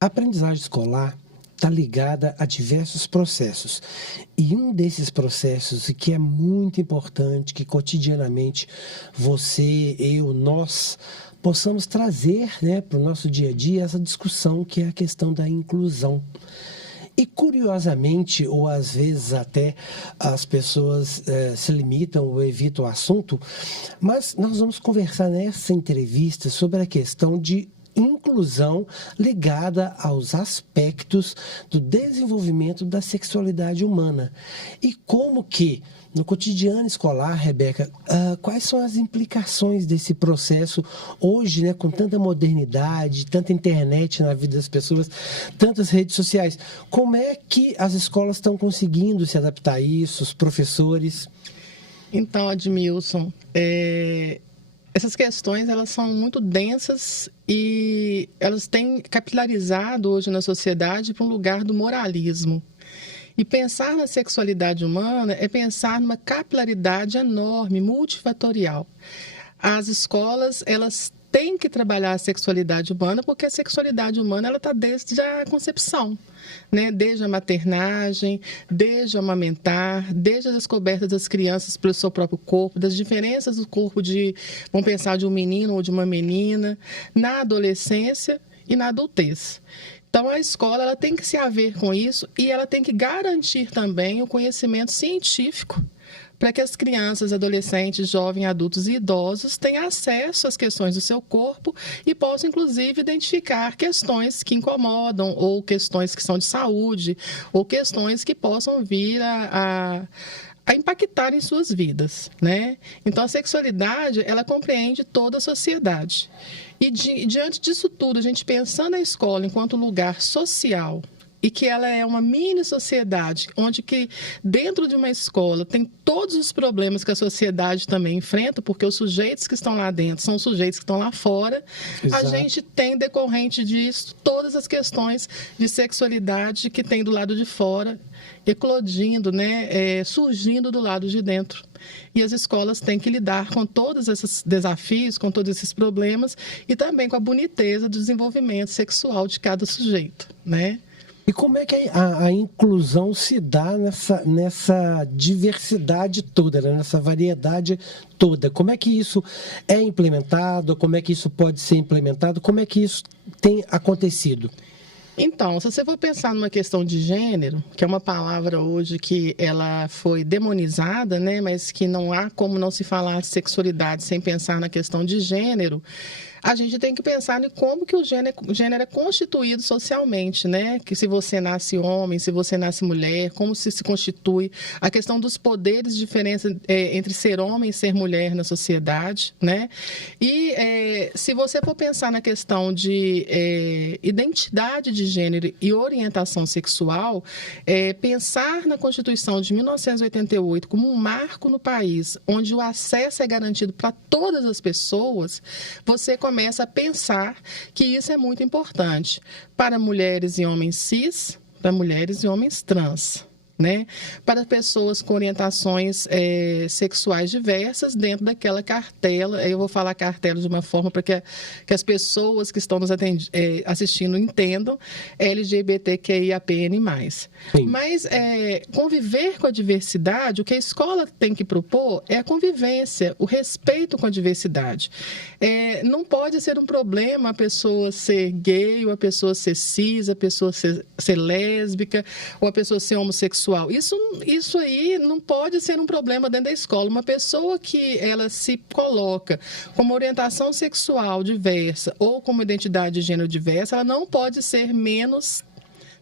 A aprendizagem escolar está ligada a diversos processos. E um desses processos, e que é muito importante, que cotidianamente você, eu, nós possamos trazer, né, para o nosso dia a dia essa discussão, que é a questão da inclusão. E curiosamente, ou às vezes até as pessoas se limitam ou evitam o assunto, mas nós vamos conversar nessa entrevista sobre a questão de inclusão ligada aos aspectos do desenvolvimento da sexualidade humana. E como que, no cotidiano escolar, Rebeca, quais são as implicações desse processo hoje, né, com tanta modernidade, tanta internet na vida das pessoas, tantas redes sociais? Como é que as escolas estão conseguindo se adaptar a isso, os professores? Então, Admilson, essas questões elas são muito densas e elas têm capilarizado hoje na sociedade para um lugar do moralismo. E pensar na sexualidade humana é pensar numa capilaridade enorme, multifatorial. As escolas, elas têm que trabalhar a sexualidade humana, porque a sexualidade humana ela está desde a concepção, né? Desde a maternagem, desde o amamentar, desde a descoberta das crianças pelo seu próprio corpo, das diferenças do corpo vamos pensar, de um menino ou de uma menina, na adolescência e na adultez. Então, a escola ela tem que se haver com isso e ela tem que garantir também o conhecimento científico para que as crianças, adolescentes, jovens, adultos e idosos tenham acesso às questões do seu corpo e possam, inclusive, identificar questões que incomodam ou questões que são de saúde ou questões que possam vir a impactar em suas vidas, né? Então, a sexualidade, ela compreende toda a sociedade. E diante disso tudo, a gente pensando na escola enquanto lugar social e que ela é uma mini sociedade, onde que dentro de uma escola tem todos os problemas que a sociedade também enfrenta, porque os sujeitos que estão lá dentro são os sujeitos que estão lá fora. Exato. A gente tem decorrente disso todas as questões de sexualidade que tem do lado de fora, eclodindo, né, surgindo do lado de dentro. E as escolas têm que lidar com todos esses desafios, com todos esses problemas e também com a boniteza do desenvolvimento sexual de cada sujeito, né? E como é que a inclusão se dá nessa diversidade toda, né? Nessa variedade toda? Como é que isso é implementado? Como é que isso pode ser implementado? Como é que isso tem acontecido? Então, se você for pensar numa questão de gênero, que é uma palavra hoje que ela foi demonizada, né, mas que não há como não se falar de sexualidade sem pensar na questão de gênero, a gente tem que pensar em como que o gênero é constituído socialmente, né? Que se você nasce homem, se você nasce mulher, como se constitui, a questão dos poderes, diferença entre ser homem e ser mulher na sociedade, né? E se você for pensar na questão de identidade de gênero e orientação sexual, pensar na Constituição de 1988 como um marco no país, onde o acesso é garantido para todas as pessoas, você começa a pensar que isso é muito importante para mulheres e homens cis, para mulheres e homens trans, né? Para pessoas com orientações sexuais diversas dentro daquela cartela. Eu vou falar cartela de uma forma para que as pessoas que estão nos assistindo entendam, LGBTQIAPN+. Sim. Mas conviver com a diversidade, o que a escola tem que propor é a convivência, o respeito com a diversidade. Não pode ser um problema a pessoa ser gay, ou a pessoa ser cis, a pessoa ser lésbica, ou a pessoa ser homossexual. Isso aí não pode ser um problema dentro da escola. Uma pessoa que ela se coloca como orientação sexual diversa ou como identidade de gênero diversa, ela não pode ser menos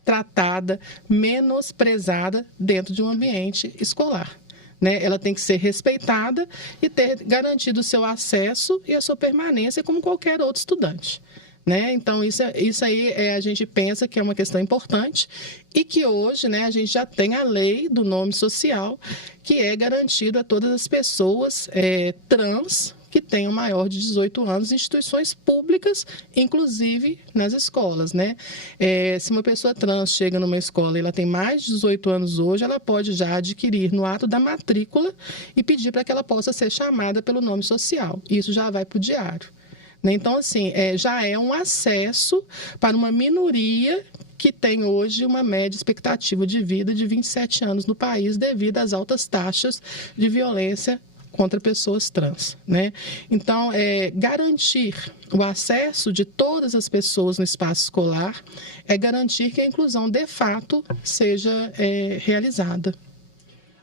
tratada, menosprezada dentro de um ambiente escolar, né? Ela tem que ser respeitada e ter garantido o seu acesso e a sua permanência como qualquer outro estudante, né? Então, isso aí a gente pensa que é uma questão importante e que hoje, né, a gente já tem a lei do nome social que é garantido a todas as pessoas trans que tenham maior de 18 anos em instituições públicas, inclusive nas escolas, né? Se uma pessoa trans chega numa escola e ela tem mais de 18 anos hoje, ela pode já adquirir no ato da matrícula e pedir para que ela possa ser chamada pelo nome social. Isso já vai para o diário, né? Então, assim, já é um acesso para uma minoria que tem hoje uma média expectativa de vida de 27 anos no país devido às altas taxas de violência contra pessoas trans, né? Então, garantir o acesso de todas as pessoas no espaço escolar é garantir que a inclusão, de fato, seja realizada.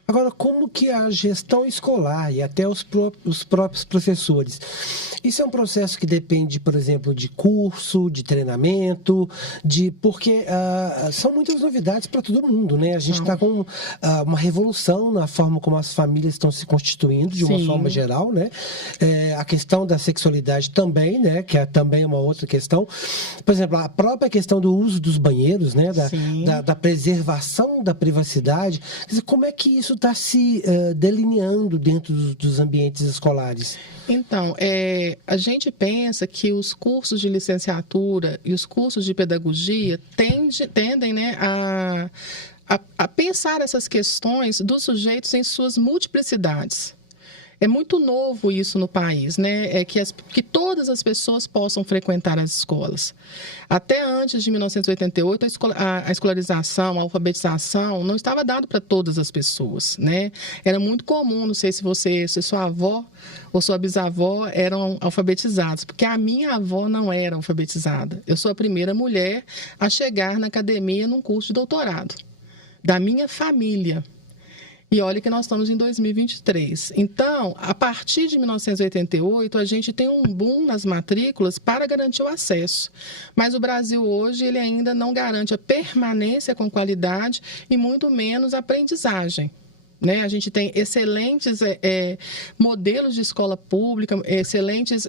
Agora, como que a gestão escolar e até os próprios professores, isso é um processo que depende, por exemplo, de curso, de treinamento, porque são muitas novidades para todo mundo, né? A gente está com uma revolução na forma como as famílias estão se constituindo, de uma forma geral, né? A questão da sexualidade também, né? Que é também uma outra questão. Por exemplo, a própria questão do uso dos banheiros, né? Da preservação da privacidade. Quer dizer, como é que isso está se delineando dentro dos ambientes escolares? Então, a gente pensa que os cursos de licenciatura e os cursos de pedagogia tendem, né, a pensar essas questões dos sujeitos em suas multiplicidades. É muito novo isso no país, né? Que todas as pessoas possam frequentar as escolas. Até antes de 1988, a escolarização, a alfabetização não estava dado para todas as pessoas, né? Era muito comum, não sei se sua avó ou sua bisavó eram alfabetizados, porque a minha avó não era alfabetizada. Eu sou a primeira mulher a chegar na academia num curso de doutorado, da minha família. E olha que nós estamos em 2023. Então, a partir de 1988, a gente tem um boom nas matrículas para garantir o acesso. Mas o Brasil hoje ele ainda não garante a permanência com qualidade e muito menos a aprendizagem. Né? A gente tem excelentes modelos de escola pública, excelentes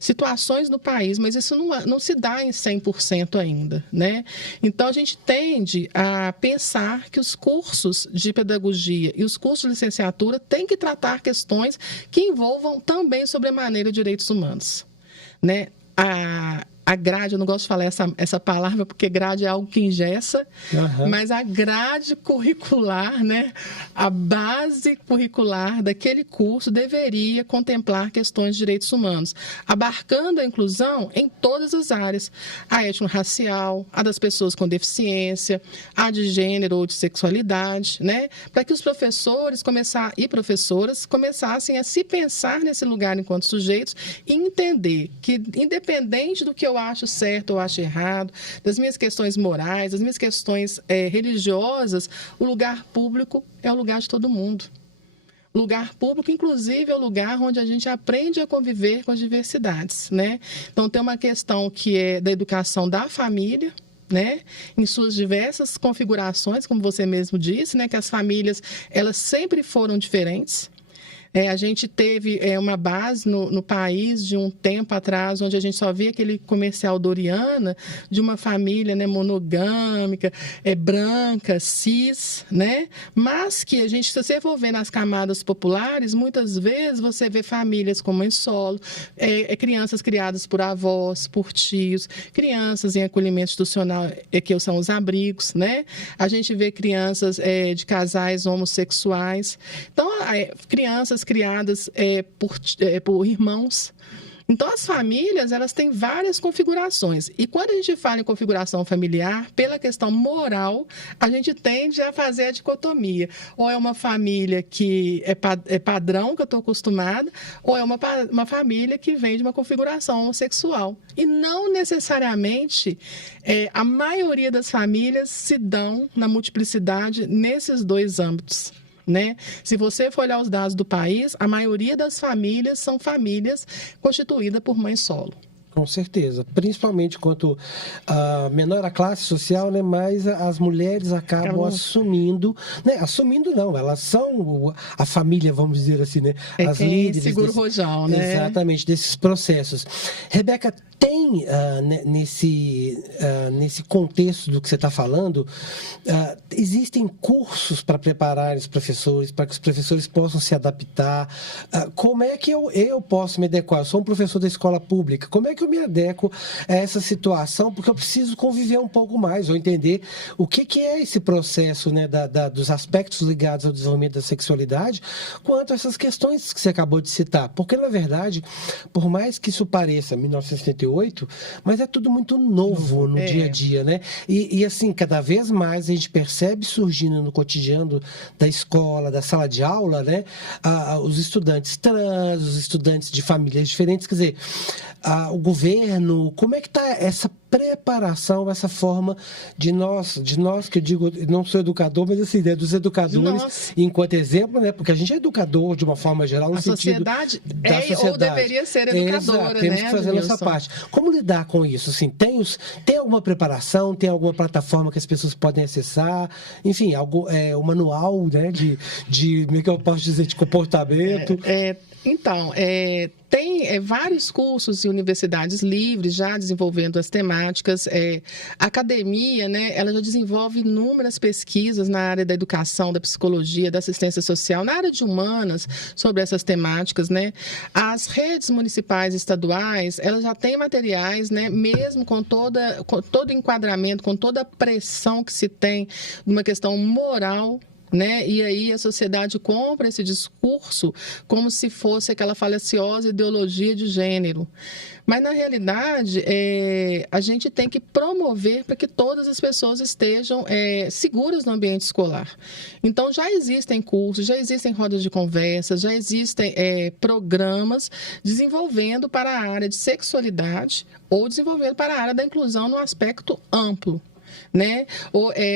situações no país, mas isso não se dá em 100% ainda. Né? Então, a gente tende a pensar que os cursos de pedagogia e os cursos de licenciatura têm que tratar questões que envolvam também sobremaneira direitos humanos. Né? A grade, eu não gosto de falar essa palavra, porque grade é algo que engessa, mas a grade curricular, né, a base curricular daquele curso deveria contemplar questões de direitos humanos, abarcando a inclusão em todas as áreas, a étnico-racial, a das pessoas com deficiência, a de gênero ou de sexualidade, né, para que os professores e professoras começassem a se pensar nesse lugar enquanto sujeitos e entender que, independente do que eu acho certo ou acho errado, das minhas questões morais, das minhas questões religiosas, o lugar público é o lugar de todo mundo. O lugar público, inclusive, é o lugar onde a gente aprende a conviver com as diversidades, né? Então, tem uma questão que é da educação da família, né? Em suas diversas configurações, como você mesmo disse, né? Que as famílias, elas sempre foram diferentes. A gente teve uma base no país de um tempo atrás, onde a gente só via aquele comercial Doriana, de uma família, né, monogâmica, branca, cis, né? Mas que a gente, se você for ver nas camadas populares, muitas vezes você vê famílias com mãe solo, crianças criadas por avós, por tios, crianças em acolhimento institucional, que são os abrigos, né? A gente vê crianças de casais homossexuais. Então, crianças criadas por irmãos. Então, as famílias, elas têm várias configurações. E quando a gente fala em configuração familiar, pela questão moral, a gente tende a fazer a dicotomia. Ou é uma família que é padrão, que eu estou acostumada, ou é uma família que vem de uma configuração homossexual. E não necessariamente a maioria das famílias se dão na multiplicidade nesses dois âmbitos. Né? Se você for olhar os dados do país, a maioria das famílias são famílias constituídas por mãe solo. Com certeza, principalmente quanto menor a classe social, né, mais as mulheres acabam assumindo, né, assumindo não, elas são a família, vamos dizer assim, né, as líderes. Seguro rojão, né? Exatamente, desses processos. Rebeca, Tem nesse contexto do que você está falando, existem cursos para preparar os professores, para que os professores possam se adaptar? Como é que eu posso me adequar? Eu sou um professor da escola pública, como é que eu me adequo a essa situação? Porque eu preciso conviver um pouco mais, ou entender o que é esse processo, né, dos aspectos ligados ao desenvolvimento da sexualidade, quanto a essas questões que você acabou de citar. Porque, na verdade, por mais que isso pareça 1978, mas é tudo muito novo no dia a dia, né? E assim, cada vez mais a gente percebe surgindo no cotidiano da escola, da sala de aula, né? Os estudantes trans, os estudantes de famílias diferentes, quer dizer, o governo, como é que está essa preparação, essa forma de nós que eu digo, não sou educador, mas assim, né, dos educadores, enquanto exemplo, né? Porque a gente é educador de uma forma geral, no sentido da sociedade. Ou deveria ser educadora, né? Temos que fazer a nossa parte. Como lidar com isso? Assim, tem alguma preparação, tem alguma plataforma que as pessoas podem acessar? Enfim, o manual, né, como é que eu posso dizer, de comportamento? Então, tem vários cursos e universidades livres já desenvolvendo as temáticas. A academia, né, ela já desenvolve inúmeras pesquisas na área da educação, da psicologia, da assistência social, na área de humanas, sobre essas temáticas, né? As redes municipais e estaduais, elas já têm materiais, né, mesmo com todo enquadramento, com toda a pressão que se tem numa questão moral, né? E aí a sociedade compra esse discurso como se fosse aquela falaciosa ideologia de gênero. Mas, na realidade, a gente tem que promover para que todas as pessoas estejam seguras no ambiente escolar. Então, já existem cursos, já existem rodas de conversa, já existem programas desenvolvendo para a área de sexualidade ou desenvolvendo para a área da inclusão no aspecto amplo, né?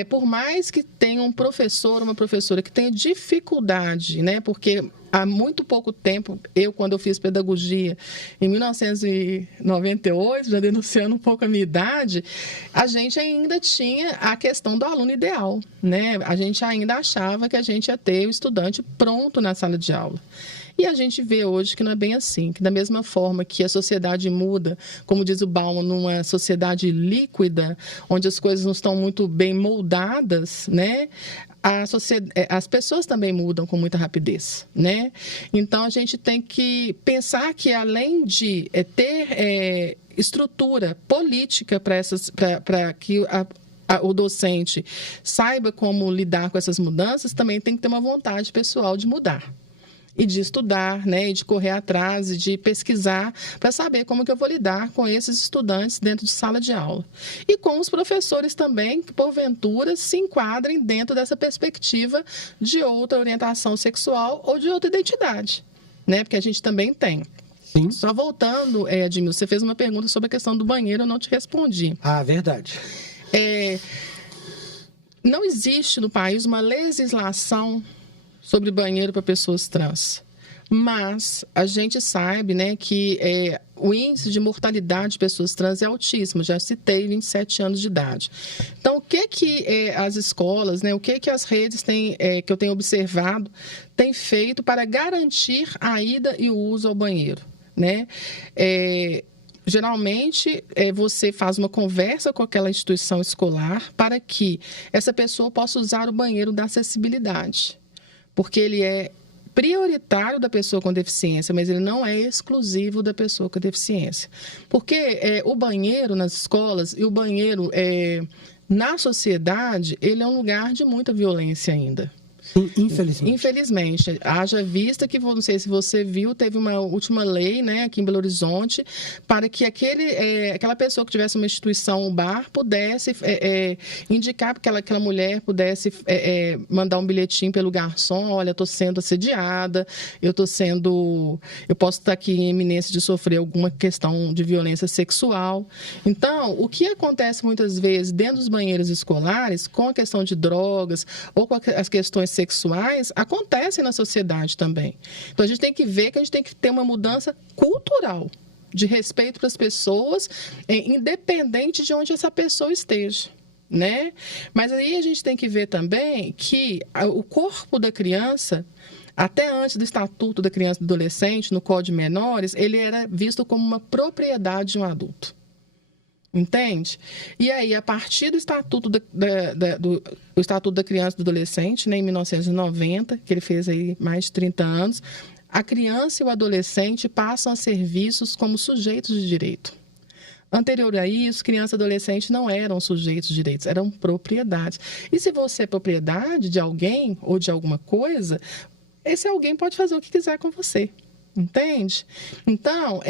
Por mais que tenha um professor, uma professora que tenha dificuldade, né? Porque há muito pouco tempo, quando eu fiz pedagogia, em 1998, já denunciando um pouco a minha idade, a gente ainda tinha a questão do aluno ideal, né? A gente ainda achava que a gente ia ter o estudante pronto na sala de aula. E a gente vê hoje que não é bem assim, que da mesma forma que a sociedade muda, como diz o Bauman, numa sociedade líquida, onde as coisas não estão muito bem moldadas, né? As pessoas também mudam com muita rapidez, né? Então, a gente tem que pensar que, além de ter estrutura política para que o docente saiba como lidar com essas mudanças, também tem que ter uma vontade pessoal de mudar. E de estudar, né, e de correr atrás, e de pesquisar para saber como que eu vou lidar com esses estudantes dentro de sala de aula. E com os professores também, que porventura se enquadrem dentro dessa perspectiva de outra orientação sexual ou de outra identidade, né, porque a gente também tem. Sim. Só voltando, Edmilson, você fez uma pergunta sobre a questão do banheiro, eu não te respondi. Verdade. Não existe no país uma legislação sobre banheiro para pessoas trans. Mas a gente sabe, né, que o índice de mortalidade de pessoas trans é altíssimo. Já citei 27 anos de idade. Então, o que as escolas, né, o que as redes têm, que eu tenho observado, têm feito para garantir a ida e o uso ao banheiro, né? Geralmente, você faz uma conversa com aquela instituição escolar para que essa pessoa possa usar o banheiro da acessibilidade, porque ele é prioritário da pessoa com deficiência, mas ele não é exclusivo da pessoa com deficiência. Porque o banheiro nas escolas e o banheiro na sociedade, ele é um lugar de muita violência ainda. Infelizmente. Infelizmente. Haja vista que, não sei se você viu, teve uma última lei, né, aqui em Belo Horizonte, para que aquela pessoa que tivesse uma instituição, um bar, pudesse indicar, porque aquela mulher pudesse mandar um bilhetinho pelo garçom: olha, estou sendo assediada, eu posso estar aqui em iminência de sofrer alguma questão de violência sexual. Então, o que acontece muitas vezes dentro dos banheiros escolares, com a questão de drogas ou com as questões sexuais, acontecem na sociedade também. Então, a gente tem que ver que a gente tem que ter uma mudança cultural de respeito para as pessoas, independente de onde essa pessoa esteja, né? Mas aí a gente tem que ver também que o corpo da criança, até antes do Estatuto da Criança e do Adolescente, no Código de Menores, ele era visto como uma propriedade de um adulto. Entende? E aí, a partir do Estatuto do Estatuto da Criança e do Adolescente, né, em 1990, que ele fez aí mais de 30 anos, a criança e o adolescente passam a ser vistos como sujeitos de direito. Anterior a isso, criança e adolescente não eram sujeitos de direitos, eram propriedades. E se você é propriedade de alguém ou de alguma coisa, esse alguém pode fazer o que quiser com você. Entende? Então,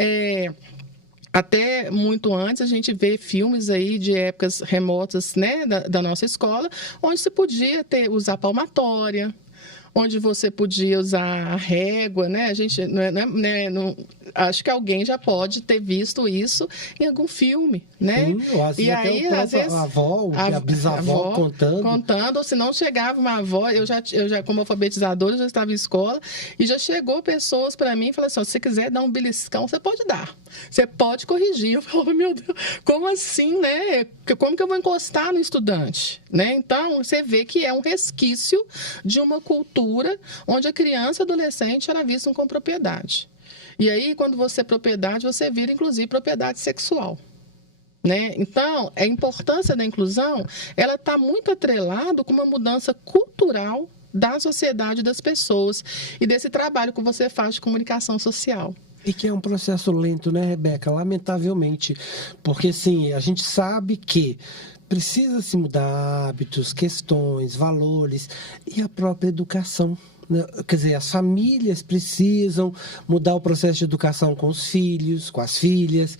até muito antes, a gente vê filmes aí de épocas remotas, né, da nossa escola, onde se podia usar palmatória, onde você podia usar a régua, né? A gente, acho que alguém já pode ter visto isso em algum filme, né? Sim, ou às vezes até às vezes, a avó, a bisavó contando, ou se não chegava uma avó, eu já como alfabetizadora, eu já estava em escola, e já chegou pessoas para mim e falaram assim, se você quiser dar um beliscão, você pode dar. Você pode corrigir. Eu falo, meu Deus, como assim, né? Como que eu vou encostar no estudante? Né? Então, você vê que é um resquício de uma cultura onde a criança e adolescente era vista como propriedade. E aí, quando você é propriedade, você vira, inclusive, propriedade sexual. Né? Então, a importância da inclusão, ela está muito atrelada com uma mudança cultural da sociedade das pessoas e desse trabalho que você faz de comunicação social. E que é um processo lento, né, Rebeca? Lamentavelmente. Porque, sim, a gente sabe que precisa se mudar hábitos, questões, valores e a própria educação. Quer dizer, as famílias precisam mudar o processo de educação com os filhos, com as filhas.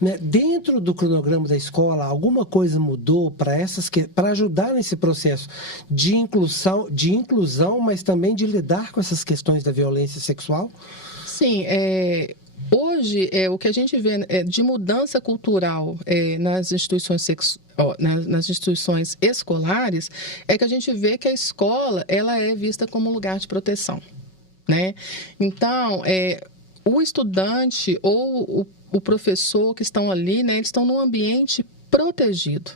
Né? Dentro do cronograma da escola, alguma coisa mudou para ajudar nesse processo de inclusão, mas também de lidar com essas questões da violência sexual? Sim, hoje o que a gente vê de mudança cultural nas instituições escolares é que a gente vê que a escola ela é vista como um lugar de proteção, né? Então, o estudante ou o professor que estão ali, né, eles estão num ambiente protegido.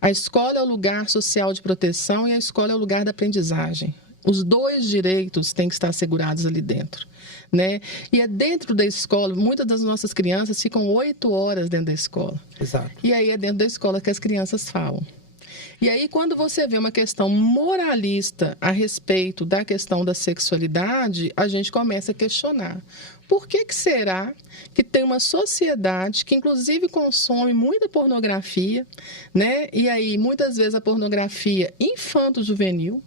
A escola é o lugar social de proteção e a escola é o lugar da aprendizagem. Os dois direitos têm que estar assegurados ali dentro. Né? E é dentro da escola, muitas das nossas crianças ficam 8 horas dentro da escola. Exato. E aí é dentro da escola que as crianças falam. E aí, quando você vê uma questão moralista a respeito da questão da sexualidade, a gente começa a questionar. Por que será que tem uma sociedade que, inclusive, consome muita pornografia, né? E aí, muitas vezes, a pornografia infanto-juvenil,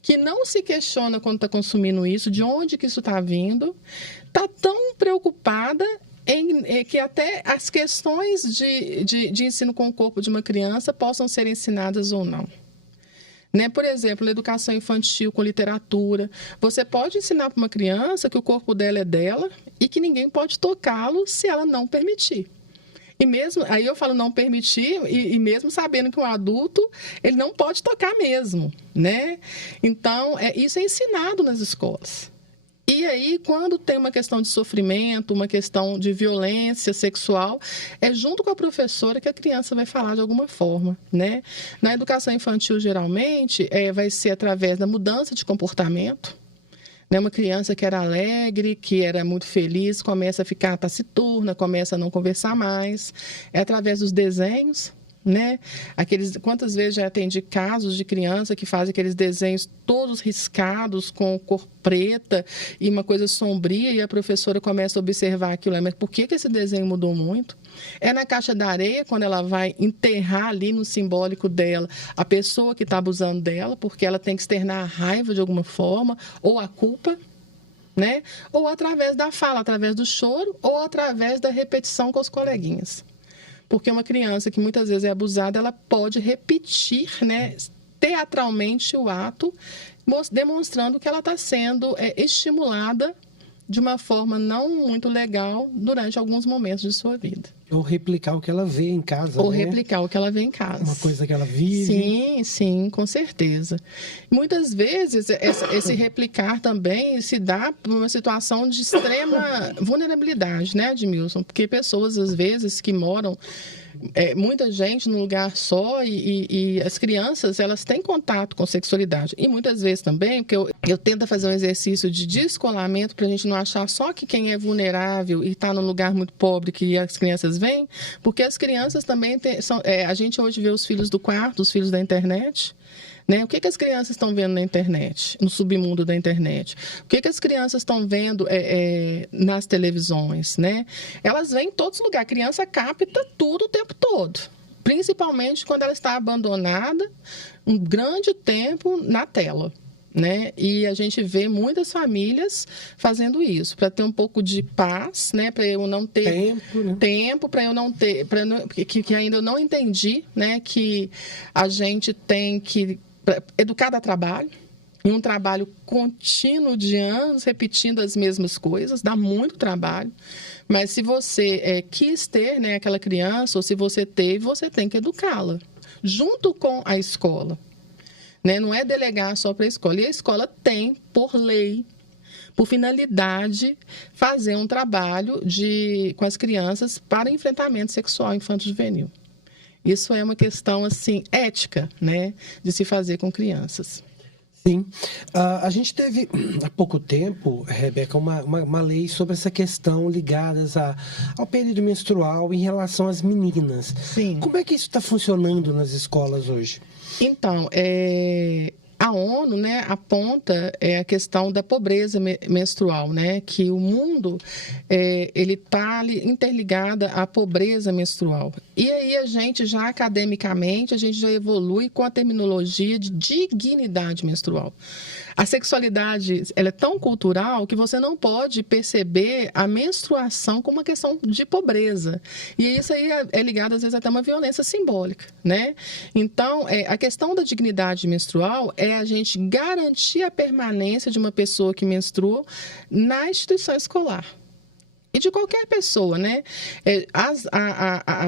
que não se questiona quando está consumindo isso, de onde que isso está vindo, está tão preocupada em que até as questões de ensino com o corpo de uma criança possam ser ensinadas ou não. Né? Por exemplo, educação infantil com literatura. Você pode ensinar para uma criança que o corpo dela é dela e que ninguém pode tocá-lo se ela não permitir. E mesmo, aí eu falo não permitir, e mesmo sabendo que um adulto, ele não pode tocar mesmo, né? Então, isso é ensinado nas escolas. E aí, quando tem uma questão de sofrimento, uma questão de violência sexual, é junto com a professora que a criança vai falar de alguma forma, né? Na educação infantil, geralmente, vai ser através da mudança de comportamento. Uma criança que era alegre, que era muito feliz, começa a ficar taciturna, começa a não conversar mais. É através dos desenhos, né? Quantas vezes já atendi casos de criança que fazem aqueles desenhos todos riscados, com cor preta e uma coisa sombria, e a professora começa a observar aquilo. Mas por que esse desenho mudou muito? É na caixa da areia, quando ela vai enterrar ali no simbólico dela a pessoa que está abusando dela, porque ela tem que externar a raiva de alguma forma, ou a culpa, né? Ou através da fala, através do choro, ou através da repetição com os coleguinhas. Porque uma criança que muitas vezes é abusada, ela pode repetir, né, teatralmente o ato, demonstrando que ela está sendo estimulada de uma forma não muito legal durante alguns momentos de sua vida. Ou replicar o que ela vê em casa. Ou né? replicar o que ela vê em casa. Uma coisa que ela vive. Sim, sim, com certeza. Muitas vezes, esse replicar também se dá por uma situação de extrema vulnerabilidade, né, Edmilson? Porque pessoas, às vezes, que moram muita gente num lugar só e as crianças, elas têm contato com sexualidade. E muitas vezes também, porque eu tento fazer um exercício de descolamento para a gente não achar só que quem é vulnerável e está num lugar muito pobre que as crianças vêm, porque as crianças também a gente hoje vê os filhos do quarto, os filhos da internet. Né? O que as crianças estão vendo na internet, no submundo da internet? O que as crianças estão vendo nas televisões? Né? Elas vêm em todos os lugares. A criança capta tudo o tempo todo, principalmente quando ela está abandonada um grande tempo na tela. Né? E a gente vê muitas famílias fazendo isso, para ter um pouco de paz, né? Para eu não ter tempo, para eu não ter, que ainda eu não entendi, né? Que a gente tem que educar a trabalho, e um trabalho contínuo de anos, repetindo as mesmas coisas, dá muito trabalho. Mas se você quis ter, né, aquela criança, ou se você teve, você tem que educá-la, junto com a escola. Né? Não é delegar só para a escola. E a escola tem, por lei, por finalidade, fazer um trabalho com as crianças para enfrentamento sexual infanto-juvenil. Isso é uma questão, assim, ética, né, de se fazer com crianças. Sim. A gente teve, há pouco tempo, Rebeca, uma lei sobre essa questão ligada ao período menstrual em relação às meninas. Sim. Como é que isso está funcionando nas escolas hoje? Então, a ONU, né, aponta a questão da pobreza menstrual, né, que o mundo ele está interligado à pobreza menstrual. E aí a gente já academicamente, a gente já evolui com a terminologia de dignidade menstrual. A sexualidade, ela é tão cultural que você não pode perceber a menstruação como uma questão de pobreza. E isso aí é ligado, às vezes, até a uma violência simbólica, né? Então, a questão da dignidade menstrual é a gente garantir a permanência de uma pessoa que menstrua na instituição escolar. E de qualquer pessoa, né?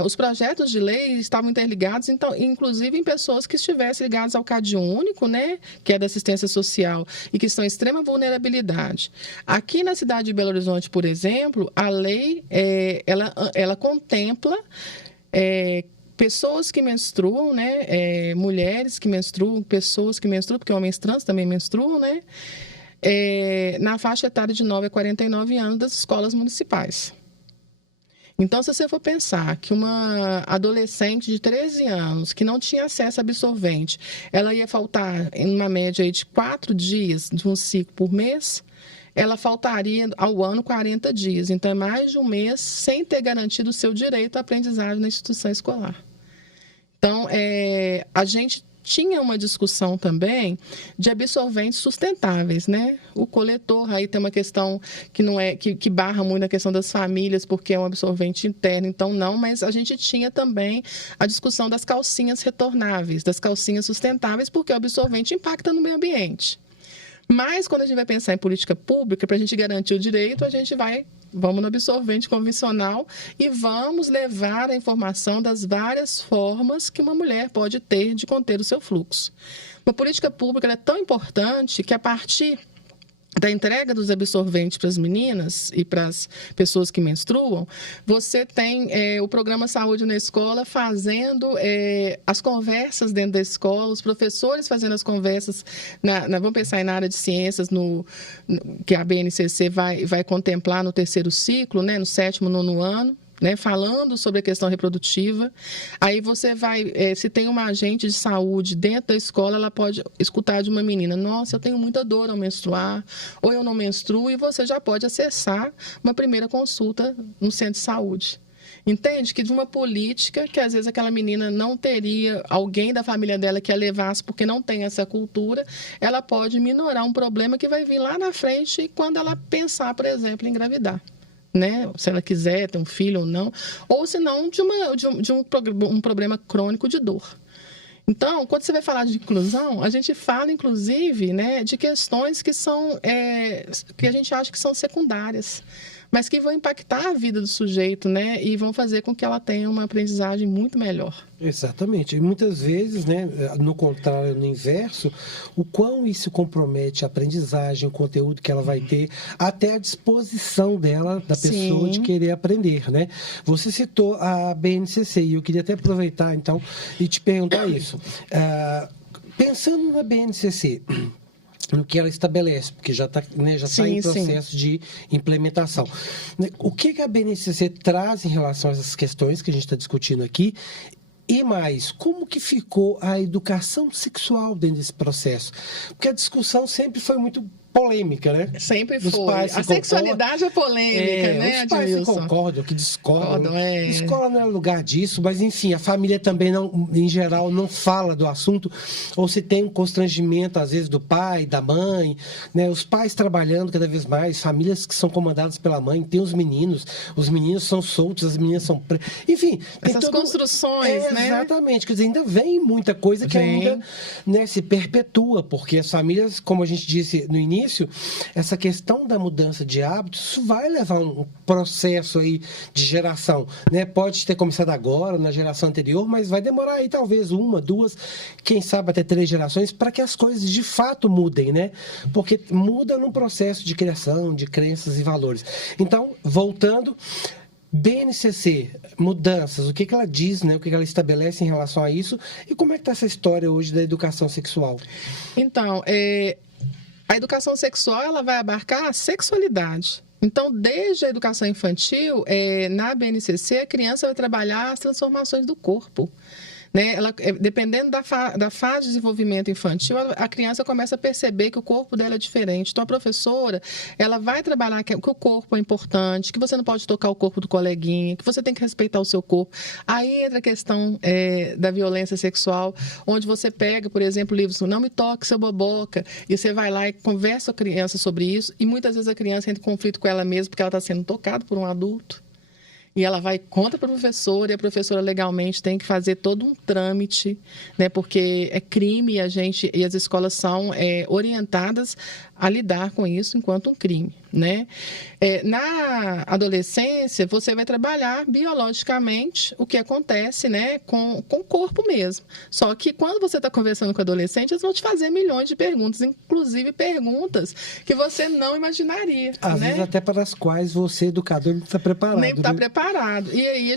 Os projetos de lei estavam interligados, então, inclusive em pessoas que estivessem ligadas ao Cade Único, né? Que é da assistência social e que estão em extrema vulnerabilidade. Aqui na cidade de Belo Horizonte, por exemplo, a lei ela contempla pessoas que menstruam, né? Mulheres que menstruam, pessoas que menstruam, porque homens trans também menstruam, né? Na faixa etária de 9 a 49 anos das escolas municipais. Então, se você for pensar que uma adolescente de 13 anos que não tinha acesso a absorvente, ela ia faltar em uma média de 4 dias de um ciclo por mês, ela faltaria ao ano 40 dias. Então, é mais de um mês sem ter garantido o seu direito à aprendizagem na instituição escolar. Então, a gente tinha uma discussão também de absorventes sustentáveis, né? O coletor, aí tem uma questão que não que barra muito a questão das famílias, porque é um absorvente interno, então não, mas a gente tinha também a discussão das calcinhas retornáveis, das calcinhas sustentáveis, porque o absorvente impacta no meio ambiente. Mas, quando a gente vai pensar em política pública, para a gente garantir o direito, vamos no absorvente convencional e vamos levar a informação das várias formas que uma mulher pode ter de conter o seu fluxo. Uma política pública é tão importante que, a partir da entrega dos absorventes para as meninas e para as pessoas que menstruam, você tem o programa Saúde na Escola fazendo as conversas dentro da escola, os professores fazendo as conversas, vamos pensar aí na área de ciências, que a BNCC vai contemplar no terceiro ciclo, né, no 7º, 9º ano, né, falando sobre a questão reprodutiva. Aí você se tem uma agente de saúde dentro da escola, ela pode escutar de uma menina: nossa, eu tenho muita dor ao menstruar, ou eu não menstruo, e você já pode acessar uma primeira consulta no centro de saúde. Entende? Que de uma política que às vezes aquela menina não teria alguém da família dela que a levasse porque não tem essa cultura, ela pode minorar um problema que vai vir lá na frente quando ela pensar, por exemplo, em engravidar. Né? Se ela quiser ter um filho ou não, ou se não de um problema crônico de dor. Então, quando você vai falar de inclusão, a gente fala, inclusive, né, de questões que são que a gente acha que são secundárias. mas que vão impactar a vida do sujeito, né? E vão fazer com que ela tenha uma aprendizagem muito melhor. Exatamente. E muitas vezes, né, no contrário, no inverso, o quão isso compromete a aprendizagem, o conteúdo que ela vai ter, até a disposição dela, da pessoa, de querer aprender, né? Você citou a BNCC e eu queria até aproveitar, então, e te perguntar isso. Pensando na BNCC, no que ela estabelece, porque já está em processo de implementação. O que a BNCC traz em relação a essas questões que a gente está discutindo aqui? E mais, como que ficou a educação sexual dentro desse processo? Porque a discussão sempre foi muito polêmica, né? Sempre foi. A sexualidade é polêmica, né, os pais que concordam, que discordam. Escola não é lugar disso, mas enfim, a família também, não, em geral, não fala do assunto, ou se tem um constrangimento, às vezes, do pai, da mãe, né? Os pais trabalhando cada vez mais, famílias que são comandadas pela mãe, tem os meninos são soltos, as meninas são... Enfim... Essas construções, né? Exatamente, quer dizer, ainda vem muita coisa que ainda, né, se perpetua, porque as famílias, como a gente disse no início, essa questão da mudança de hábitos, isso vai levar um processo aí de geração, né? Pode ter começado agora, na geração anterior, mas vai demorar aí talvez 1, 2, quem sabe até 3 gerações, para que as coisas de fato mudem, né? Porque muda num processo de criação, de crenças e valores. Então, voltando... BNCC, mudanças, o que ela diz, né? O que ela estabelece em relação a isso e como é que está essa história hoje da educação sexual? Então, a educação sexual ela vai abarcar a sexualidade. Então, desde a educação infantil, na BNCC, a criança vai trabalhar as transformações do corpo. Né? Dependendo da fase de desenvolvimento infantil, a criança começa a perceber que o corpo dela é diferente. Então, a professora ela vai trabalhar que o corpo é importante, que você não pode tocar o corpo do coleguinha, que você tem que respeitar o seu corpo. Aí entra a questão da violência sexual, onde você pega, por exemplo, livros Não Me Toque, Seu Boboca, e você vai lá e conversa com a criança sobre isso, e muitas vezes a criança entra em conflito com ela mesma porque ela está sendo tocada por um adulto. E ela vai contra a professora, e a professora legalmente tem que fazer todo um trâmite, né? Porque é crime e as escolas são orientadas a lidar com isso enquanto um crime, né? Na adolescência, você vai trabalhar biologicamente o que acontece, né, com o corpo mesmo. Só que quando você está conversando com adolescentes, eles vão te fazer milhões de perguntas, inclusive perguntas que você não imaginaria. Às vezes até para as quais você, educador, não está preparado. Nem está preparado. E aí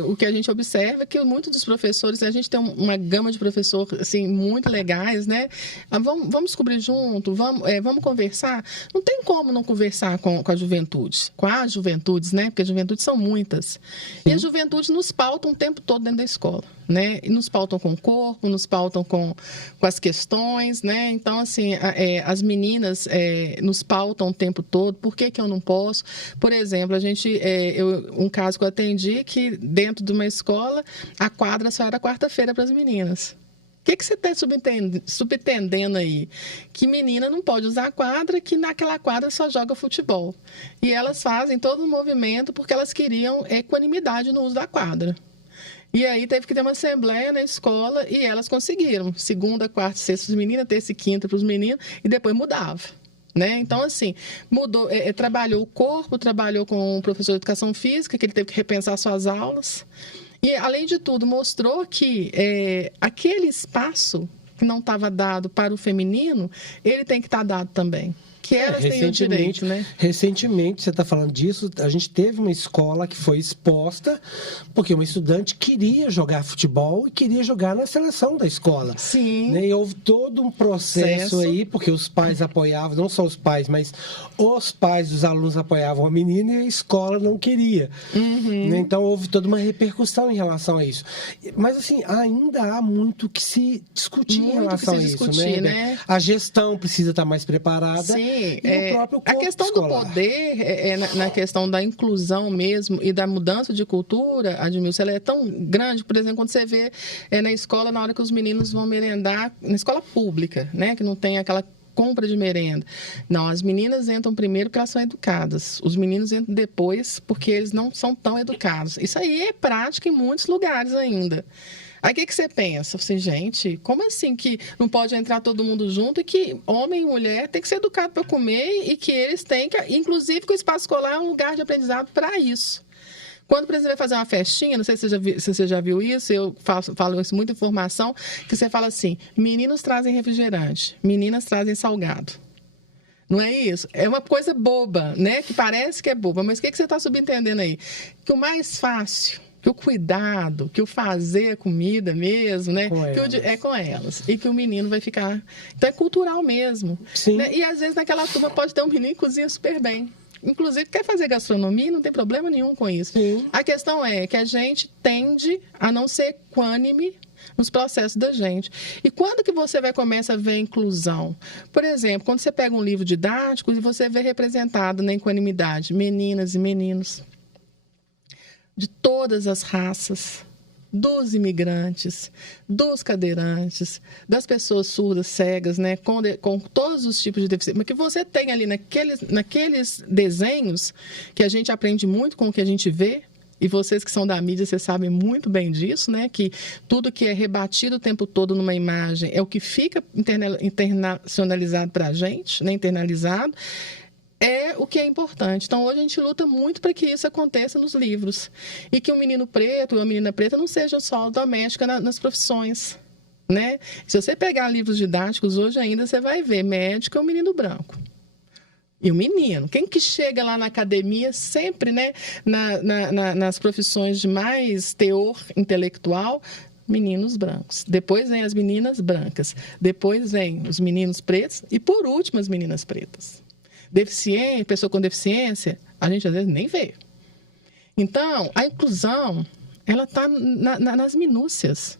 o que a gente observa é que muitos dos professores, a gente tem uma gama de professores assim, muito legais, né? Vamos descobrir junto, vamos conversar. Não tem como não conversar com as juventudes, né? Porque as juventudes são muitas. E as juventudes nos pautam o tempo todo dentro da escola, né? E nos pautam com o corpo, nos pautam com as questões, né? Então, assim, as meninas nos pautam o tempo todo. Por que eu não posso? Por exemplo, um caso que eu atendi que dentro de uma escola a quadra só era quarta-feira para as meninas. O que você está subentendendo aí? Que menina não pode usar a quadra, que naquela quadra só joga futebol. E elas fazem todo o movimento porque elas queriam equanimidade no uso da quadra. E aí teve que ter uma assembleia na escola e elas conseguiram. Segunda, quarta, sexta para as meninas, terça e quinta para os meninos, e depois mudava. Né? Então, assim, mudou, trabalhou o corpo, trabalhou com o professor de educação física, que ele teve que repensar suas aulas. E, além de tudo, mostrou que aquele espaço que não estava dado para o feminino, ele tem que estar dado também. Que elas têm o direito, né? Recentemente, você está falando disso, a gente teve uma escola que foi exposta porque uma estudante queria jogar futebol e queria jogar na seleção da escola. Sim. Né? E houve todo um processo aí, porque os pais apoiavam, não só os pais, mas os pais dos alunos apoiavam a menina e a escola não queria. Uhum. Né? Então, houve toda uma repercussão em relação a isso. Mas, assim, ainda há muito que se discutir em relação a isso. Né? A gestão precisa estar mais preparada. Sim. E o próprio corpo a questão escolar. do poder, na questão da inclusão mesmo e da mudança de cultura, Admilson, ela é tão grande, por exemplo, quando você vê na escola, na hora que os meninos vão merendar, na escola pública, né, que não tem aquela compra de merenda. Não, as meninas entram primeiro porque elas são educadas. Os meninos entram depois porque eles não são tão educados. Isso aí é prática em muitos lugares ainda. Aí o que você pensa? Assim, gente, como assim que não pode entrar todo mundo junto e que homem e mulher tem que ser educado para comer e que eles têm que, inclusive que o espaço escolar é um lugar de aprendizado para isso. Quando o presidente vai fazer uma festinha, não sei se você já viu isso, eu falo isso, muita informação, que você fala assim, meninos trazem refrigerante, meninas trazem salgado. Não é isso? É uma coisa boba, né? Que parece que é boba, mas o que você está subentendendo aí? Que o mais fácil, que o cuidado, que o fazer a comida mesmo, né? É com elas. E que o menino vai ficar... Então é cultural mesmo. Sim. Né? E às vezes naquela turma pode ter um menino que cozinha super bem. Inclusive, quer fazer gastronomia, não tem problema nenhum com isso. Sim. A questão é que a gente tende a não ser equânime nos processos da gente. E quando que você vai começar a ver a inclusão? Por exemplo, quando você pega um livro didático e você vê representado na equanimidade meninas e meninos de todas as raças, dos imigrantes, dos cadeirantes, das pessoas surdas, cegas, né, com todos os tipos de deficiência, mas que você tem ali naqueles desenhos que a gente aprende muito com o que a gente vê, e vocês que são da mídia, vocês sabem muito bem disso, né, que tudo que é rebatido o tempo todo numa imagem é o que fica internacionalizado para a gente, né, internalizado, é o que é importante. Então, hoje a gente luta muito para que isso aconteça nos livros. E que o menino preto ou a menina preta não seja só doméstica nas profissões. Né? Se você pegar livros didáticos, hoje ainda você vai ver médico é o menino branco. E o menino. Quem que chega lá na academia sempre, né, nas profissões de mais teor intelectual, meninos brancos. Depois vem as meninas brancas. Depois vem os meninos pretos. E, por último, as meninas pretas. Deficiente, pessoa com deficiência, a gente às vezes nem vê. Então, a inclusão, ela está nas minúcias.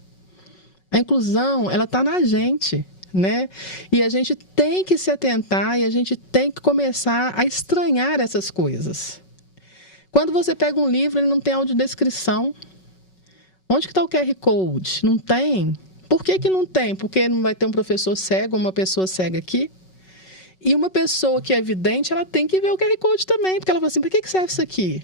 A inclusão, ela está na gente, né? E a gente tem que se atentar e a gente tem que começar a estranhar essas coisas. Quando você pega um livro, ele não tem audiodescrição. Onde que está o QR Code? Não tem. Por que não tem? Porque não vai ter um professor cego, uma pessoa cega aqui? E uma pessoa que é vidente, ela tem que ver o QR Code também, porque ela fala assim, para que serve isso aqui?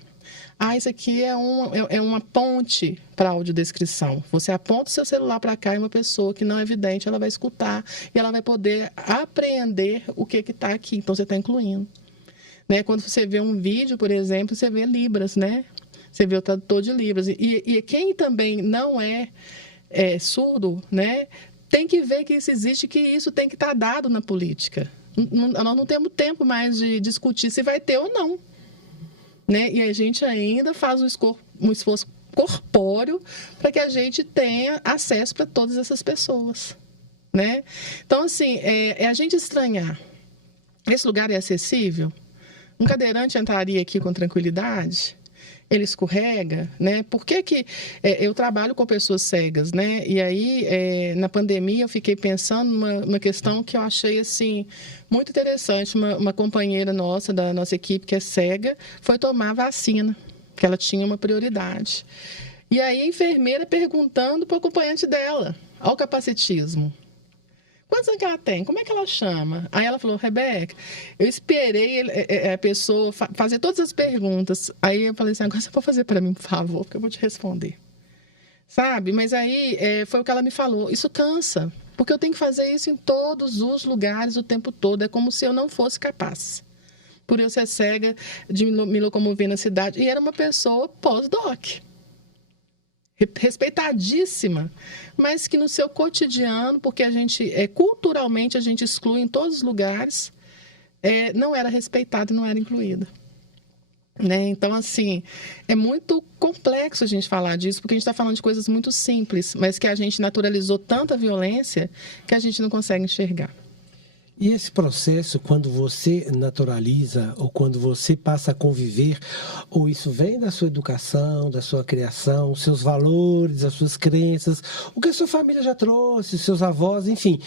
Ah, isso aqui é uma ponte para audiodescrição. Você aponta o seu celular para cá e uma pessoa que não é vidente, ela vai escutar e ela vai poder apreender o que está aqui. Então, você está incluindo. Né? Quando você vê um vídeo, por exemplo, você vê Libras, né? Você vê o tradutor de Libras. E quem também não é surdo, né? Tem que ver que isso existe, que isso tem que estar dado na política. Nós não temos tempo mais de discutir se vai ter ou não. Né? E a gente ainda faz um esforço corpóreo para que a gente tenha acesso para todas essas pessoas. Né? Então, assim, é a gente estranhar. Esse lugar é acessível? Um cadeirante entraria aqui com tranquilidade? Ele escorrega, né? Por que eu trabalho com pessoas cegas, né? E aí, na pandemia, eu fiquei pensando numa questão que eu achei, assim, muito interessante. Uma companheira nossa, da nossa equipe, que é cega, foi tomar vacina, que ela tinha uma prioridade. E aí, a enfermeira perguntando para o acompanhante dela, ao capacitismo. Quantos anos que ela tem? Como é que ela chama? Aí ela falou, Rebeca, eu esperei a pessoa fazer todas as perguntas. Aí eu falei assim, agora você pode fazer para mim, por favor, porque eu vou te responder. Sabe? Mas aí foi o que ela me falou. Isso cansa, porque eu tenho que fazer isso em todos os lugares o tempo todo. É como se eu não fosse capaz. Por eu ser cega, de me locomover na cidade. E era uma pessoa pós-doc. Respeitadíssima, mas que no seu cotidiano, porque a gente, culturalmente, a gente exclui em todos os lugares, não era respeitada e não era incluída. Né? Então, assim, é muito complexo a gente falar disso, porque a gente está falando de coisas muito simples, mas que a gente naturalizou tanta violência que a gente não consegue enxergar. E esse processo, quando você naturaliza ou quando você passa a conviver, ou isso vem da sua educação, da sua criação, seus valores, as suas crenças, o que a sua família já trouxe, seus avós, enfim,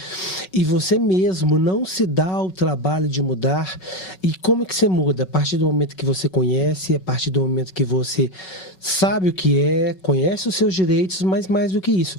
e você mesmo não se dá o trabalho de mudar, e como que você muda? A partir do momento que você conhece, a partir do momento que você sabe o que é, conhece os seus direitos, mas mais do que isso,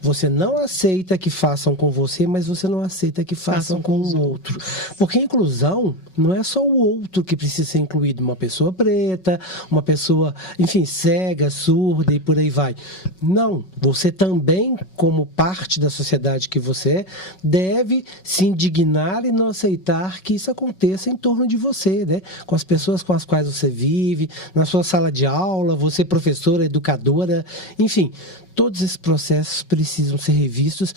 você não aceita que façam com você, mas você não aceita que façam com o outro. Porque inclusão não é só o outro que precisa ser incluído, uma pessoa preta, uma pessoa, enfim, cega, surda e por aí vai. Não, você também, como parte da sociedade que você é, deve se indignar e não aceitar que isso aconteça em torno de você, né? Com as pessoas com as quais você vive, na sua sala de aula, você professora, educadora, enfim, todos esses processos precisam ser revistos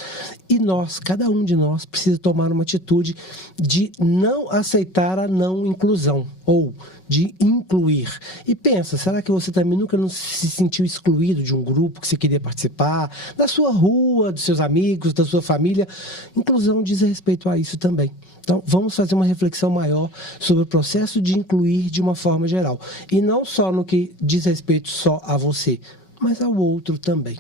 e nós, cada um de nós, precisa tomar uma atitude de não aceitar a não inclusão ou de incluir. E pensa, será que você também nunca não se sentiu excluído de um grupo que você queria participar, da sua rua, dos seus amigos, da sua família? Inclusão diz respeito a isso também. Então, vamos fazer uma reflexão maior sobre o processo de incluir de uma forma geral. E não só no que diz respeito só a você, mas ao outro também.